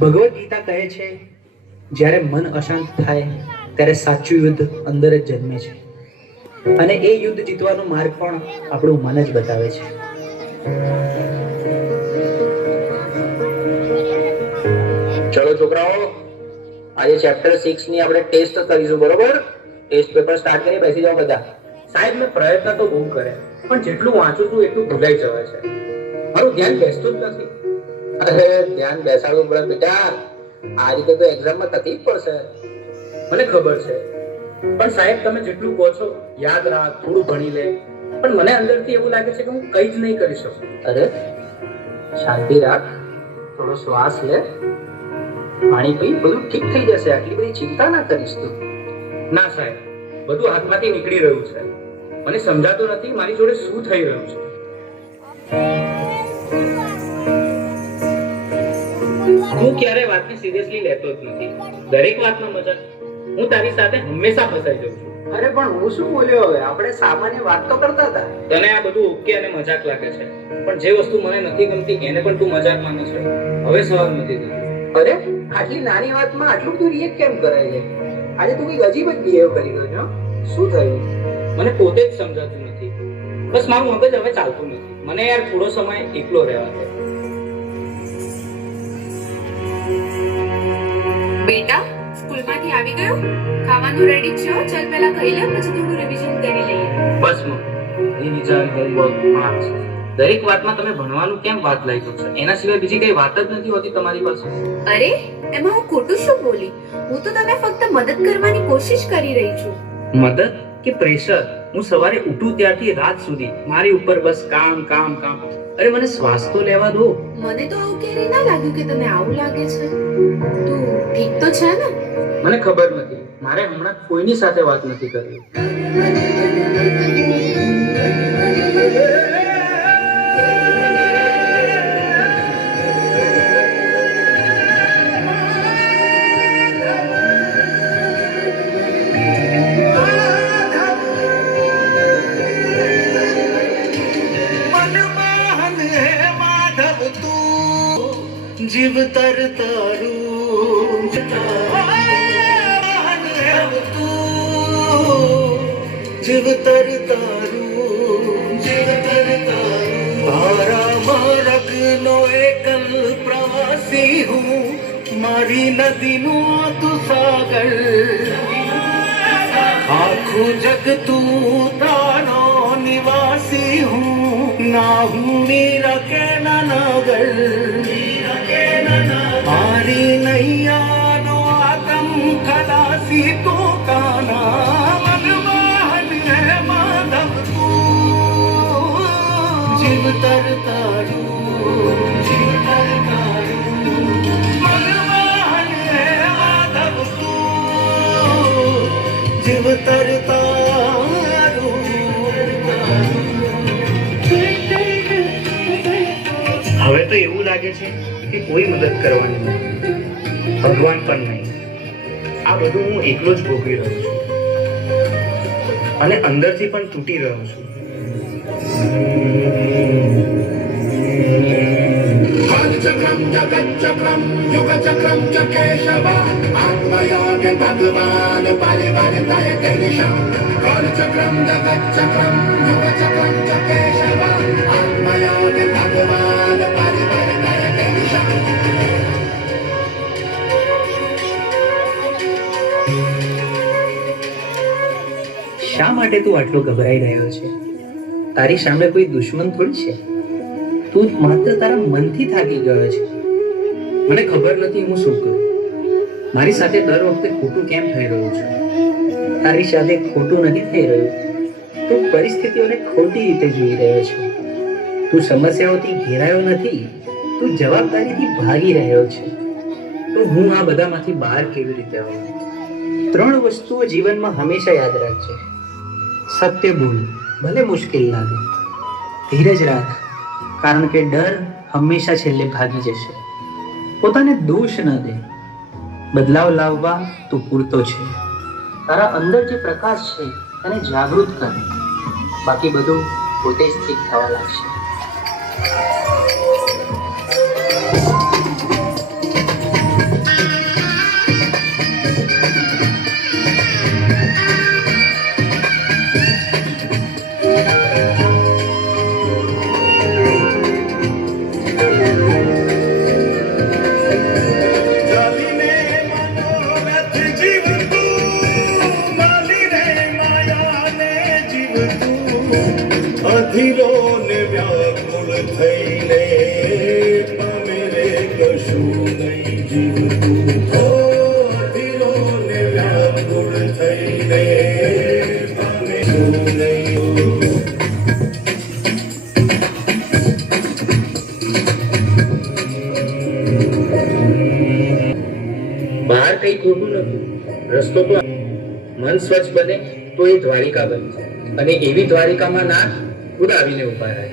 ભગવદ ગીતા કહે છે, જ્યારે મન અશાંત થાય ત્યારે સાચું યુદ્ધ અંદર જ જન્મે છે, અને એ યુદ્ધ જીતવાનો માર્ગ પણ આપણું મન જ બતાવે છે. ચલો છોકરાઓ, આજે ચેપ્ટર 6 ની આપણે ટેસ્ટ કરીશું, બરોબર? ટેસ્ટ પેપર સ્ટાર્ટ કરી બેસી જાઓ બધા. સાહેબ, મેં પ્રયત્ન તો બહુ કરે, પણ જેટલું વાંચું છું એટલું ભૂલાઈ જવાય છે. મારું ધ્યાન બેસતું જ નથી. અરે ધ્યાન બેસાડવું પડે બેટા, આ રીતે તો એક્ઝામમાં તકલીફ પડશે. મને ખબર છે, પણ સાહેબ તમે જેટલું કહો છો યાદ રાખ, થોડું ભણી લે, પણ મને અંદરથી એવું લાગે છે કે હું કંઈ જ નહીં કરી શકું. અરે શાંતિ રાખ, થોડો શ્વાસ લે, પાણી પી, બધું ઠીક થઈ જશે. આટલી બધી ચિંતા ના કરીશ તું. ના સાહેબ, બધું હાથમાંથી નીકળી રહ્યું છે. મને સમજાતું નથી મારી જોડે શું થઈ રહ્યું છે. હું ક્યારે વાતને સિરિયસલી લેતો જ નથી. દરેક વાતનો મજાક. હું તારી સાથે હંમેશા ફસાઈ જાઉં છું. અરે પણ હું શું બોલ્યો? હવે આપણે સામાન્ય વાત તો કરતા હતા. તને આ બધું ઓકે અને મજાક લાગે છે, પણ જે વસ્તુ મને નથી ગમતી એને પણ તું મજાક માને છે. હવે સવાલ નથી થતો. અરે આટલી નાની વાતમાં આટલું બધું રિએક્ટ કેમ કરાય છે? આજે તું કંઈક અજીબ જ બિહેવ કરી ગયો છો. શું થયું? મને પોતે જ સમજાતું નથી. બસ મારું મગજ હવે ચાલતું નથી. મને યાર થોડો સમય એકલો રહેવા દે. બેટા, સ્કૂલમાંથી આવી ગયો? ખાવાનું રેડી છે? ચાલ પહેલા ખાઈ લે, પછી થોડું રિવિઝન કરી લઈએ. બસ રિવિઝન, હોમવર્ક, માર્ક્સ, દરેક વાતમાં તમે ભણવાનું કેમ વાત લઈ દો છો? એના સિવાય બીજી કઈ વાત જ નથી હોતી તમારી પાસે. અરે એમાં હું ખોટું શું બોલી? હું તો તને ફક્ત મદદ કરવાની કોશિશ કરી રહી છું. મદદ કે પ્રેશર? હું સવારે ઉઠું ત્યારથી રાત સુધી મારી ઉપર બસ કામ કામ કામ. અરે મને શ્વાસ તો લેવા દો. મને તો આવું ક્યારેય ના લાગ્યું કે તને આવું લાગે છે. તું ઠીક તો છે ને? મને ખબર નથી, મારે હમણાં કોઈની સાથે વાત નથી કરવી. જીવ તર તારું જીવ તર તારું તારા માર્ગનો એકલ પ્રવાસી હું, મારી નદીનું તું સાગર, આખું જગ તું તારો નિવાસી હું, ના હું મીરા કે ના નગર, મારી નૈયાનો આતમ ખલાસી તું કાના, મનમોહન હે માધવ તું, જીવ તર તારું મનમોહન હે માધવ તું, જીવ તર તારું. હવે તો એવું લાગે છે કે કોઈ મદદ કરવાની નથી, ભગવાન પણ નહીં. આ બધું હું એકલો જ ભોગવી રહ્યો છું અને અંદરથી પણ તૂટી રહ્યો છું. चक्रम जगत चक्रम युग चक्रम च केशव आत्मयोग भगवान परिवर्तय दिशा काल चक्रम जगत चक्रम युग चक्रम च केशव आत्मयोग भगवान परिवर्तय दिशा. શા માટે તું આટલો ગભરાઈ રહ્યો છે? તારી સામે કોઈ દુશ્મન થોડી છે. તું માત્ર તારા મનથી થાકી ગયો છે. મને ખબર નથી હું શું કરું. મારી સાથે દર વખતે ખોટું કેમ થઈ રહ્યું છે? તારી સાથે ખોટું નથી થઈ રહ્યું, તું પરિસ્થિતિઓને ખોટી રીતે જોઈ રહ્યો છે. તું સમસ્યાઓથી ઘેરાયો નથી, તું જવાબદારીથી ભાગી રહ્યો છે. તો હું આ બધામાંથી બહાર કેવી રીતે આવું? 3 વસ્તુઓ જીવનમાં હંમેશા યાદ રાખજે. સત્ય બોલ, ભલે મુશ્કેલ લાગે. ધીરજ રાખ, કારણ કે ડર હંમેશા છેલ્લે ભાગી જશે. પોતાને દોષ ન દે. બદલાવ લાવવા તું પૂરતો છે. તારા અંદર જે પ્રકાશ છે તેને જાગૃત કર, બાકી બધું પોતે જ ઠીક થવા લાગશે. ચાલીને મનોરથ જીવતું, માલીને માયાને જીવતું, અધીરો ને વ્યાકુળ થઈને પામે રે કશું નહીં જીવતું. ઓ અધીરો ને વ્યાકુળ થઈને પામે શું નહીં. બહાર કઈ ખોટું નથી, રસ્તો તો મન સ્વચ્છ બને તો એ દ્વારિકા બને, અને એવી દ્વારિકામાં ના ઉડાવીને ઉભા રહે.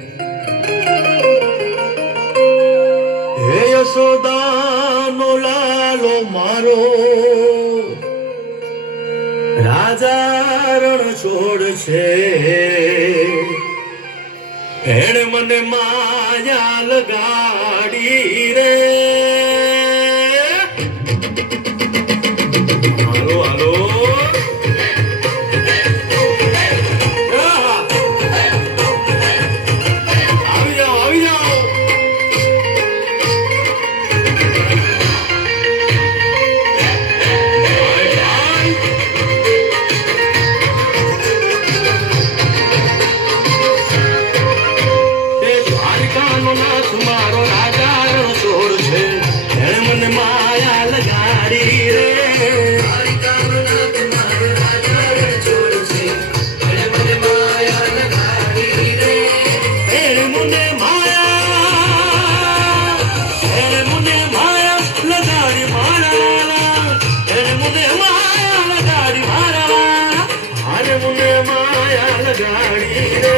હે યશોદાનો લાલો મારો, રાજા રણ છોડ છે, એણે મને માયા લગાડી રે. હાલો હાલો આવી જાઓ આવી જાઓ. દ્વારિકાનો નાથ મારો રાજા રણ છોડ છે, એણે મને માયા લગાડી રે. એણે મને માયા લગાડી મારા વાલા, એણે મને માયા લગાડી મારા વાલા, આને મને માયા લગાડી રે.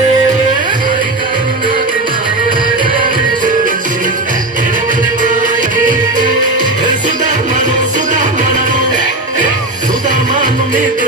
સુદામાનો મિત્ર